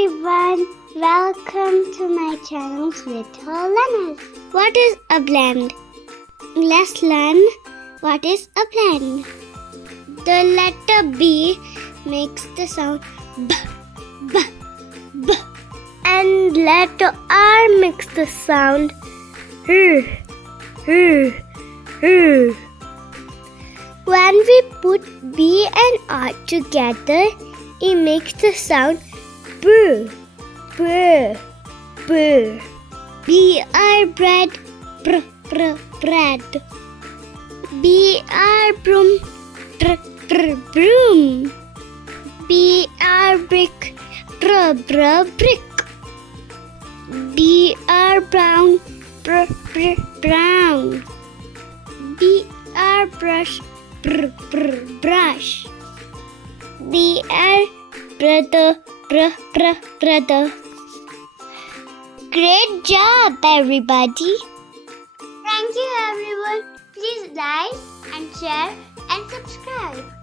everyone, welcome to my channel Little Learners. What is a blend? Let's learn what is a blend. The letter B makes the sound B, B, B, and letter R makes the sound R, R, R. When we put B and R together, it makes the sound B, B, B. B-R bread, br, br, bread. B-R broom, br, br, broom. B-R brick, br, br, brick. B-R brown, br, br, brown. B-R brush, br, br, brush. B-R brother, br, br, brother. Great job, everybody. Thank you, everyone. Please like and share and subscribe.